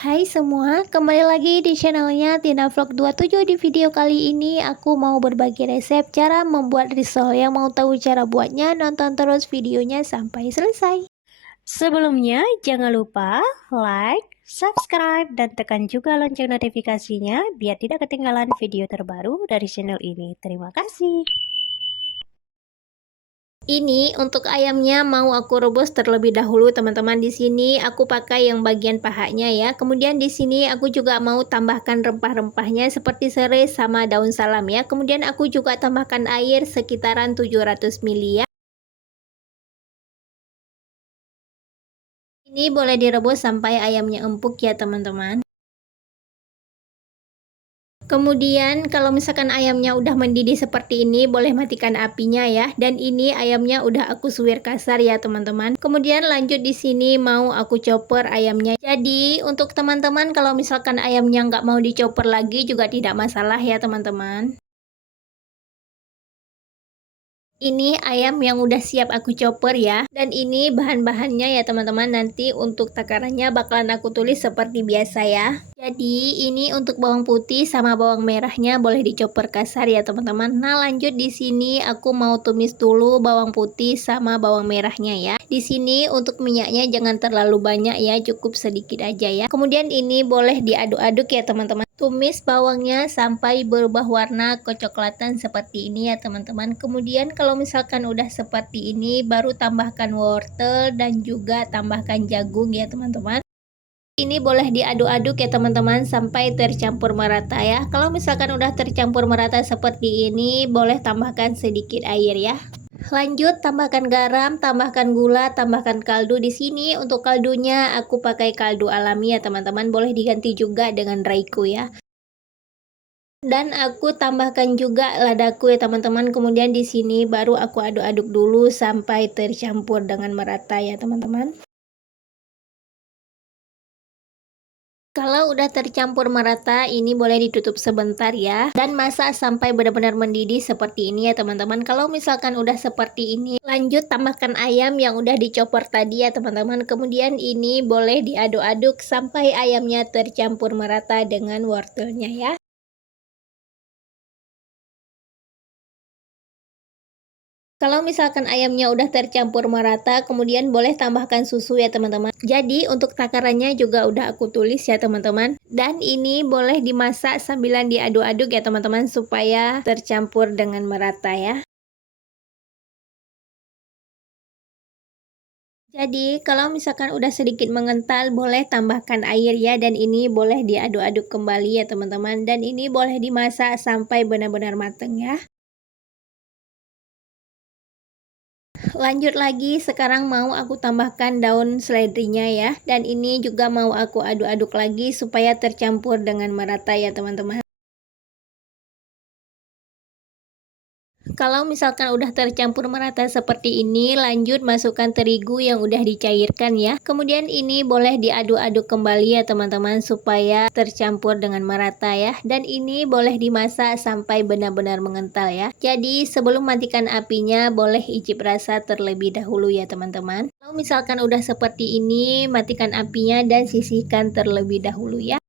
Hai semua, kembali lagi di channelnya Tina Vlog 27. Di video kali ini aku mau berbagi resep cara membuat risol. Yang mau tahu cara buatnya, nonton terus videonya sampai selesai. Sebelumnya, jangan lupa like, subscribe, dan tekan juga lonceng notifikasinya biar tidak ketinggalan video terbaru dari channel ini. Terima kasih. Ini untuk ayamnya mau aku rebus terlebih dahulu, teman-teman. Di sini aku pakai yang bagian pahanya ya. Kemudian di sini aku juga mau tambahkan rempah-rempahnya seperti serai sama daun salam ya. Kemudian aku juga tambahkan air sekitaran 700 ml ya. Ini boleh direbus sampai ayamnya empuk ya, teman-teman. Kemudian kalau misalkan ayamnya udah mendidih seperti ini, boleh matikan apinya ya. Dan ini ayamnya udah aku suwir kasar ya, teman-teman. Kemudian lanjut di sini mau aku chopper ayamnya. Jadi untuk teman-teman kalau misalkan ayamnya nggak mau dichopper lagi juga tidak masalah ya, teman-teman. Ini ayam yang udah siap aku chopper ya. Dan ini bahan-bahannya ya, teman-teman. Nanti untuk takarannya bakalan aku tulis seperti biasa ya. Jadi ini untuk bawang putih sama bawang merahnya boleh dichopper kasar ya, teman-teman. Nah, lanjut di sini aku mau tumis dulu bawang putih sama bawang merahnya ya. Di sini untuk minyaknya jangan terlalu banyak ya, cukup sedikit aja ya. Kemudian ini boleh diaduk-aduk ya, teman-teman. Tumis bawangnya sampai berubah warna kecoklatan seperti ini ya, teman-teman. Kemudian kalau misalkan udah seperti ini, baru tambahkan wortel dan juga tambahkan jagung ya, teman-teman. Ini boleh diaduk-aduk ya, teman-teman, sampai tercampur merata ya. Kalau misalkan udah tercampur merata seperti ini, boleh tambahkan sedikit air ya. Lanjut tambahkan garam, tambahkan gula, tambahkan kaldu. Di sini untuk kaldunya aku pakai kaldu alami ya, teman-teman. Boleh diganti juga dengan Raiko ya. Dan aku tambahkan juga ladaku ya, teman-teman. Kemudian di sini baru aku aduk-aduk dulu sampai tercampur dengan merata ya, teman-teman. Kalau udah tercampur merata, ini boleh ditutup sebentar ya. Dan masak sampai benar-benar mendidih seperti ini ya, teman-teman. Kalau misalkan udah seperti ini, lanjut tambahkan ayam yang udah dicopper tadi ya, teman-teman. Kemudian ini boleh diaduk-aduk sampai ayamnya tercampur merata dengan wortelnya ya. Kalau misalkan ayamnya udah tercampur merata, kemudian boleh tambahkan susu ya, teman-teman. Jadi untuk takarannya juga udah aku tulis ya, teman-teman. Dan ini boleh dimasak sambilan diaduk-aduk ya, teman-teman, supaya tercampur dengan merata ya. Jadi kalau misalkan udah sedikit mengental, boleh tambahkan air ya. Dan ini boleh diaduk-aduk kembali ya, teman-teman. Dan ini boleh dimasak sampai benar-benar mateng ya. Lanjut lagi, sekarang mau aku tambahkan daun seledrinya ya. Dan ini juga mau aku aduk-aduk lagi supaya tercampur dengan merata ya, teman-teman. Kalau misalkan udah tercampur merata seperti ini, lanjut masukkan terigu yang udah dicairkan ya. Kemudian ini boleh diaduk-aduk kembali ya, teman-teman, supaya tercampur dengan merata ya. Dan ini boleh dimasak sampai benar-benar mengental ya. Jadi sebelum matikan apinya, boleh icip rasa terlebih dahulu ya, teman-teman. Kalau misalkan udah seperti ini, matikan apinya dan sisihkan terlebih dahulu ya.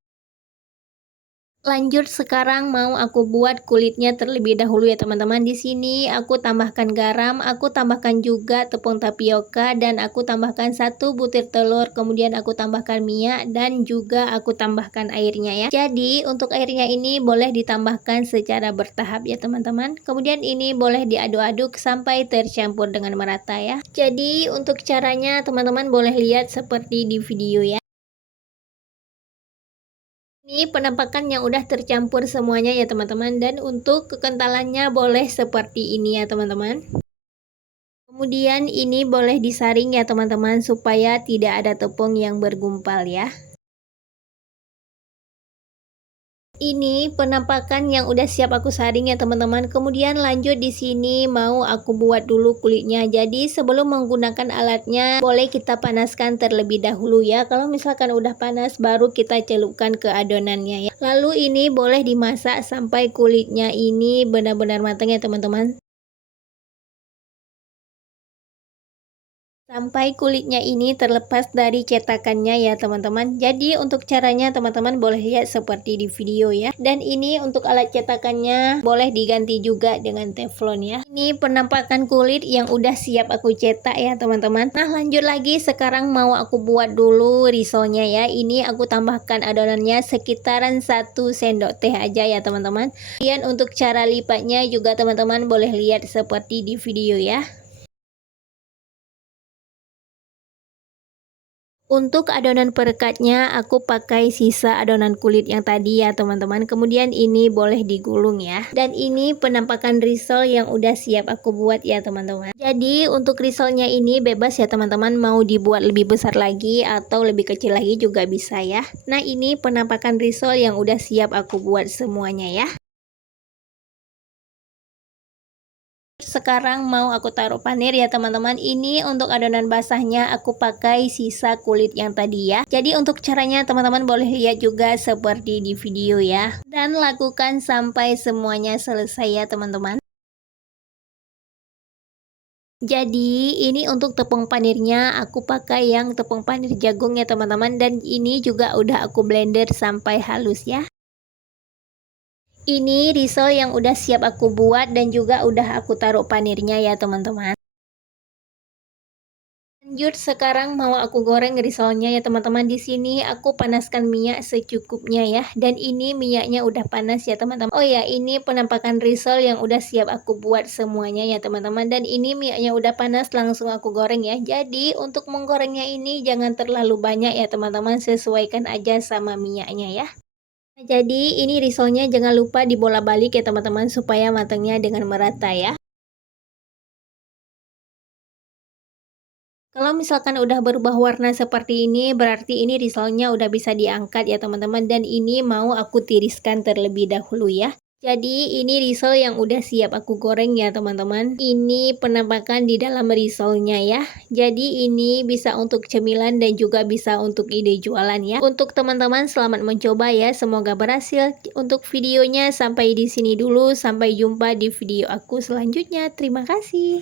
Lanjut sekarang mau aku buat kulitnya terlebih dahulu ya, teman-teman. Di sini aku tambahkan garam, aku tambahkan juga tepung tapioka, dan aku tambahkan 1 butir telur, kemudian aku tambahkan minyak dan juga aku tambahkan airnya ya. Jadi untuk airnya ini boleh ditambahkan secara bertahap ya, teman-teman. Kemudian ini boleh diaduk-aduk sampai tercampur dengan merata ya. Jadi untuk caranya teman-teman boleh lihat seperti di video ya. Ini penampakan yang udah tercampur semuanya ya, teman-teman. Dan untuk kekentalannya boleh seperti ini ya, teman-teman. Kemudian ini boleh disaring ya, teman-teman, supaya tidak ada tepung yang bergumpal ya. Ini penampakan yang udah siap aku saring ya, teman-teman. Kemudian lanjut di sini mau aku buat dulu kulitnya. Jadi sebelum menggunakan alatnya, boleh kita panaskan terlebih dahulu ya. Kalau misalkan udah panas, baru kita celupkan ke adonannya ya. Lalu ini boleh dimasak sampai kulitnya ini benar-benar matang ya, teman-teman. sampai kulitnya ini terlepas dari cetakannya ya teman-teman. Jadi untuk caranya teman-teman boleh lihat seperti di video ya. Dan ini untuk alat cetakannya boleh diganti juga dengan teflon ya. Ini penampakan kulit yang udah siap aku cetak ya teman-teman. Nah lanjut lagi, sekarang mau aku buat dulu risolnya ya. Ini aku tambahkan adonannya sekitaran 1 sendok teh aja ya teman-teman. Kemudian untuk cara lipatnya juga teman-teman boleh lihat seperti di video ya. Untuk adonan perekatnya aku pakai sisa adonan kulit yang tadi ya teman-teman. Kemudian ini boleh digulung ya. Dan ini penampakan risol yang udah siap aku buat ya teman-teman. Jadi untuk risolnya ini bebas ya teman-teman, mau dibuat lebih besar lagi atau lebih kecil lagi juga bisa ya. Nah ini penampakan risol yang udah siap aku buat semuanya ya. Sekarang mau aku taruh panir ya teman-teman. Ini untuk adonan basahnya aku pakai sisa kulit yang tadi ya. Jadi untuk caranya teman-teman boleh lihat juga seperti di video ya. Dan lakukan sampai semuanya selesai ya teman-teman. Jadi ini untuk tepung panirnya aku pakai yang tepung panir jagung ya teman-teman. Dan ini juga udah aku blender sampai halus ya. Ini risol yang udah siap aku buat dan juga udah aku taruh panirnya ya teman-teman. Lanjut sekarang mau aku goreng risolnya ya teman-teman. Di sini aku panaskan minyak secukupnya ya. Dan ini minyaknya udah panas ya teman-teman. Oh ya, ini penampakan risol yang udah siap aku buat semuanya ya teman-teman. Dan ini minyaknya udah panas, langsung aku goreng ya. Jadi untuk menggorengnya ini jangan terlalu banyak ya teman-teman. Sesuaikan aja sama minyaknya ya. Jadi ini risolnya jangan lupa dibolak-balik ya teman-teman supaya matangnya dengan merata ya. Kalau misalkan udah berubah warna seperti ini berarti ini risolnya udah bisa diangkat ya teman-teman. Dan ini mau aku tiriskan terlebih dahulu ya. Jadi ini risol yang udah siap aku goreng ya teman-teman. Ini penampakan di dalam risolnya ya. Jadi ini bisa untuk cemilan dan juga bisa untuk ide jualan ya. Untuk teman-teman selamat mencoba ya. Semoga berhasil. Untuk videonya sampai di sini dulu. Sampai jumpa di video aku selanjutnya. Terima kasih.